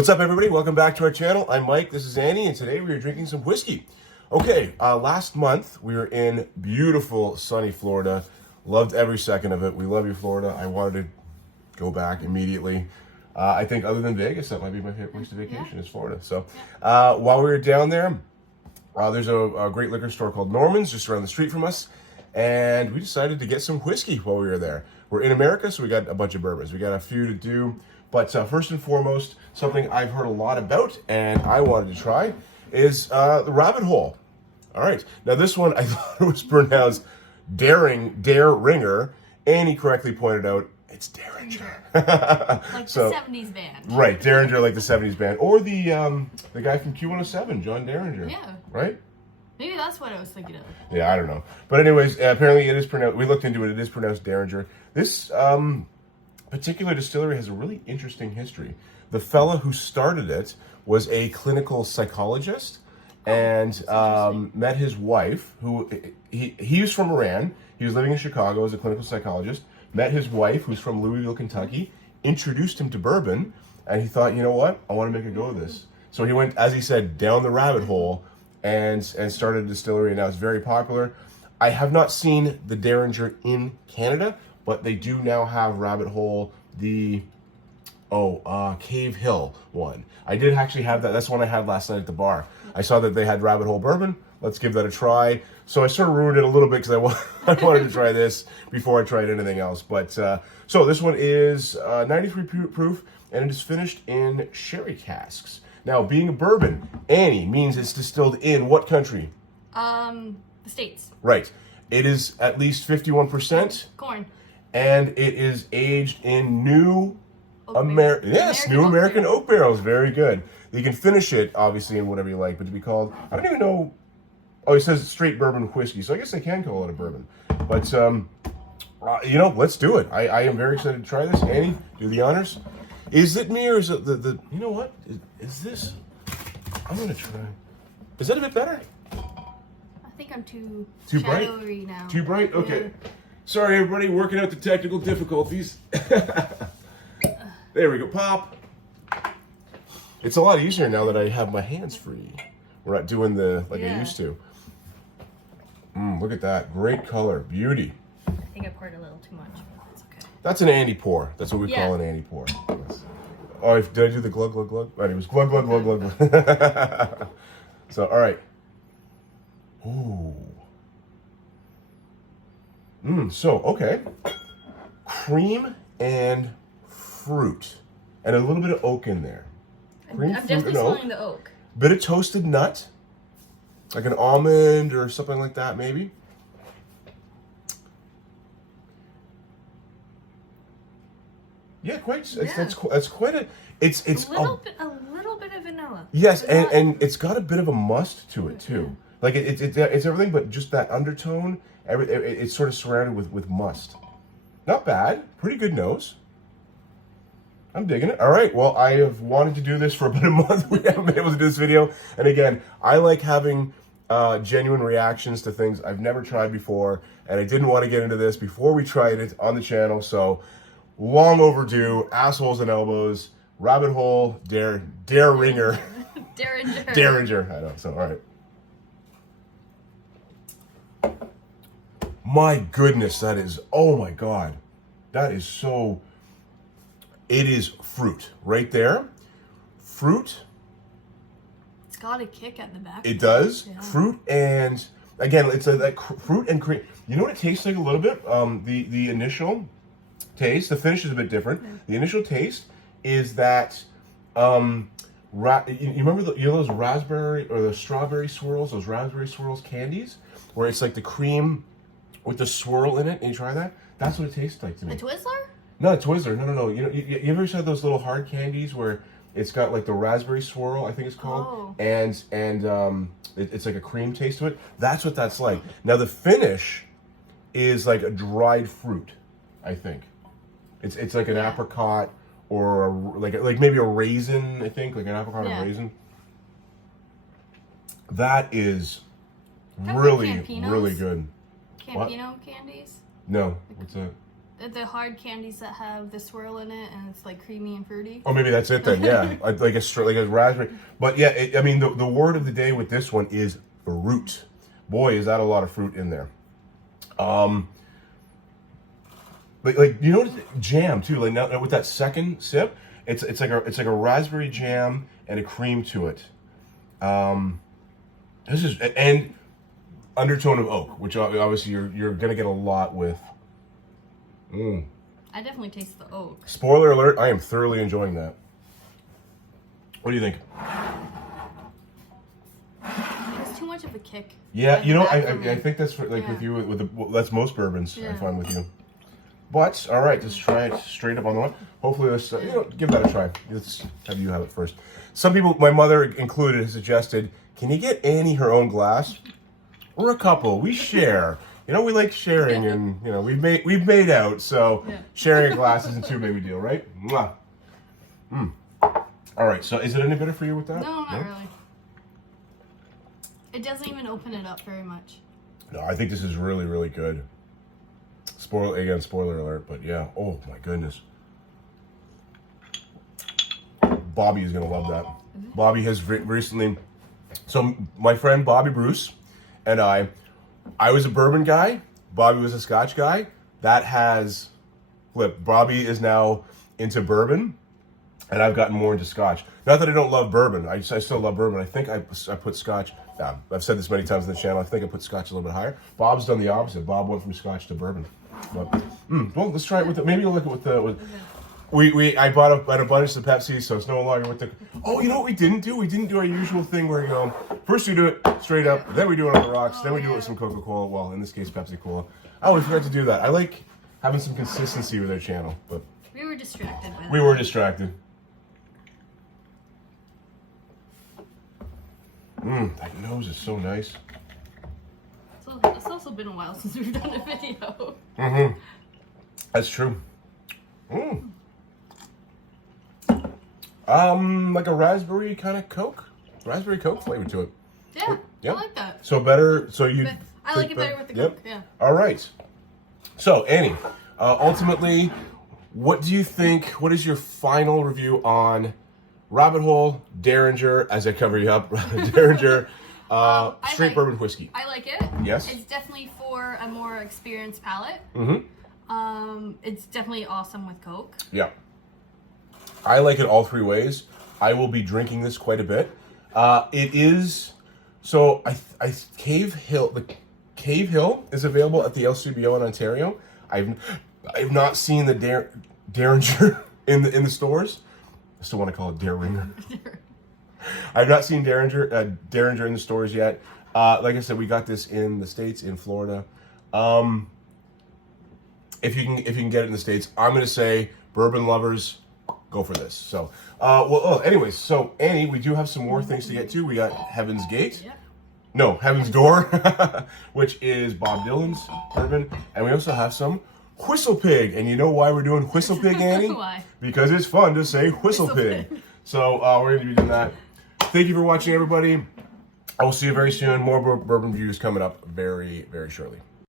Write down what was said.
What's up, everybody? Welcome back to our channel. I'm Mike, this is Annie, and today we are drinking some whiskey. Okay, last month we were in beautiful sunny Florida. Loved every second of it. We love you, Florida. I wanted to go back immediately. I think other than Vegas, that might be my favorite place to vacation is Florida. So while we were down there, there's a great liquor store called Norman's just around the street from us. And we decided to get some whiskey while we were there. We're in America, so we got a bunch of bourbons. We got a few to do. But first and foremost, something I've heard a lot about and I wanted to try is the Rabbit Hole. All right. Now this one, I thought it was pronounced Dareringer. Annie correctly pointed out it's Dareringer. Like the 70s band. Right, Dareringer, like the 70s band. Or the guy from Q107, John Dareringer. Yeah. Right? Maybe that's what I was thinking of. Yeah, I don't know. But anyways, apparently it is pronounced, we looked into it, it is pronounced Dareringer. This particular distillery has a really interesting history. The fella who started it was a clinical psychologist and met his wife, who he was from Iran. He was living in Chicago as a clinical psychologist. Met his wife, who's from Louisville, Kentucky. Introduced him to bourbon, and he thought, you know what? I want to make a go of this. So he went, as he said, down the rabbit hole and started a distillery, and now it's very popular. I have not seen the Dareringer in Canada, but they do now have Rabbit Hole, the Cave Hill one. I did actually have that. That's the one I had last night at the bar. I saw that they had Rabbit Hole bourbon. Let's give that a try. So I sort of ruined it a little bit because I wanted to try this before I tried anything else. But so this one is 93 proof, and it is finished in sherry casks. Now, being a bourbon, Annie, means it's distilled in what country? The States. Right. It is at least 51%. Corn. And it is aged in new American American oak barrels. Very good. You can finish it, obviously, in whatever you like, but to be called, I don't even know. Oh, it says straight bourbon whiskey, so I guess they can call it a bourbon. But, you know, let's do it. I am very excited to try this. Annie, do the honors. Is it me or is it the you know what? Is this? I'm going to try. Is that a bit better? I think I'm too bright? shadowy now. Too bright? Okay. Yeah. Sorry, everybody, working out the technical difficulties. There we go. Pop. It's a lot easier now that I have my hands free. We're not doing the like I used to. Look at that. Great color. Beauty. I think I poured a little too much, but that's okay. That's an Annie pour. That's what we call an Annie pour. Oh, did I do the glug, glug, glug? Right, it was glug, glug, glug, glug, glug. So, all right. Ooh. So, okay. Cream and fruit. And a little bit of oak in there. Cream, I'm fruit, definitely and oak. smelling the oak. Bit of toasted nut. Like an almond or something like that, maybe. Yeah, quite. That's quite a. It's a little bit of vanilla. Yes, and it's got a bit of a must to it too. Like it's everything, but just that undertone. It's sort of surrounded with must. Not bad. Pretty good nose. I'm digging it. All right. Well, I have wanted to do this for about a month. We haven't been able to do this video. And again, I like having genuine reactions to things I've never tried before, and I didn't want to get into this before we tried it on the channel. So long overdue. Assholes and elbows. Rabbit Hole. Dareringer. Dareringer. I know. So all right. My goodness, that is, oh my God. That is so, it is fruit right there. Fruit. It's got a kick at the back. It does. Yeah. Fruit and, again, it's like fruit and cream. You know what it tastes like a little bit? The initial taste, the finish is a bit different. Yeah. The initial taste is that, you remember those raspberry or the strawberry swirls, those raspberry swirls candies? Where it's like the cream with the swirl in it, and you try that? That's what it tastes like to me. A Twizzler? Not a Twizzler. No. You ever had those little hard candies where it's got like the raspberry swirl, I think it's called, and it's like a cream taste to it? That's what that's like. Now the finish is like a dried fruit, I think. It's like an apricot or like maybe a raisin, I think, like an apricot or raisin. That is really good. Campino candies? No, what's that? the hard candies that have the swirl in it and it's like creamy and fruity. Oh, maybe that's it then. Yeah, like a raspberry. But yeah, I mean the word of the day with this one is fruit. Boy, is that a lot of fruit in there. But like you know, jam too. Like now with that second sip, it's like a raspberry jam and a cream to it. This is and undertone of oak, which obviously you're gonna get a lot with. I definitely taste the oak. Spoiler alert! I am thoroughly enjoying that. What do you think? It's too much of a kick. Yeah, at you the know, back for me. I think that's like with you that's most bourbons I Yeah. find with you. But all right, let's try it straight up on the one. Hopefully, let's give that a try. Let's have you have it first. Some people, my mother included, has suggested, can you get Annie her own glass? We're a couple. We share. You know, we like sharing, and you know, we've made out. So sharing a glass isn't too big a deal, right? Mwah. All right. So, is it any better for you with that? No, not really. It doesn't even open it up very much. No, I think this is really, really good. Spoiler alert, but yeah. Oh my goodness. Bobby is gonna love that. Bobby has recently. So my friend Bobby Bruce and I was a bourbon guy. Bobby was a Scotch guy. That has flipped. Bobby is now into bourbon, and I've gotten more into Scotch. Not that I don't love bourbon. I still love bourbon. I think I put Scotch. I've said this many times on the channel. I think I put Scotch a little bit higher. Bob's done the opposite. Bob went from Scotch to bourbon. But, well, let's try it with maybe you'll look at I bought a bunch of Pepsi, so it's no longer with the. Oh, you know what we didn't do? We didn't do our usual thing where you go first we do it straight up, then we do it on the rocks, then we do it with some Coca-Cola. Well, in this case, Pepsi Cola. Oh, we forgot to do that. I like having some consistency with our channel, but We were distracted by that. we were distracted. That nose is so nice. So it's also been a while since we've done a video. That's true. Like a raspberry kind of Coke, raspberry Coke flavor to it. Yeah, Yep. I like that. So better. So you. But I like it better with the Yep. Coke, yeah. All right. So Annie, ultimately, what do you think? What is your final review on Rabbit Hole Dareringer? As I cover you up, Dareringer, straight bourbon whiskey. I like it. Yes. It's definitely for a more experienced palate. It's definitely awesome with Coke. Yeah. I like it all three ways. I will be drinking this quite a bit. It is so. The Cave Hill is available at the LCBO in Ontario. I've not seen the Dareringer in the stores. I still want to call it Dareringer. I've not seen Dareringer in the stores yet. Like I said, we got this in the States, in Florida. If you can get it in the States, I'm going to say bourbon lovers, go for this. So, anyways, so Annie, we do have some more things to get to. We got Heaven's Gate. Yep. No, Heaven's Door, which is Bob Dylan's bourbon. And we also have some Whistle Pig. And you know why we're doing Whistle Pig, Annie? Why? Because it's fun to say Whistle Whistle Pig. Pig. So we're going to be doing that. Thank you for watching, everybody. I will see you very soon. More bourbon reviews coming up very, very shortly.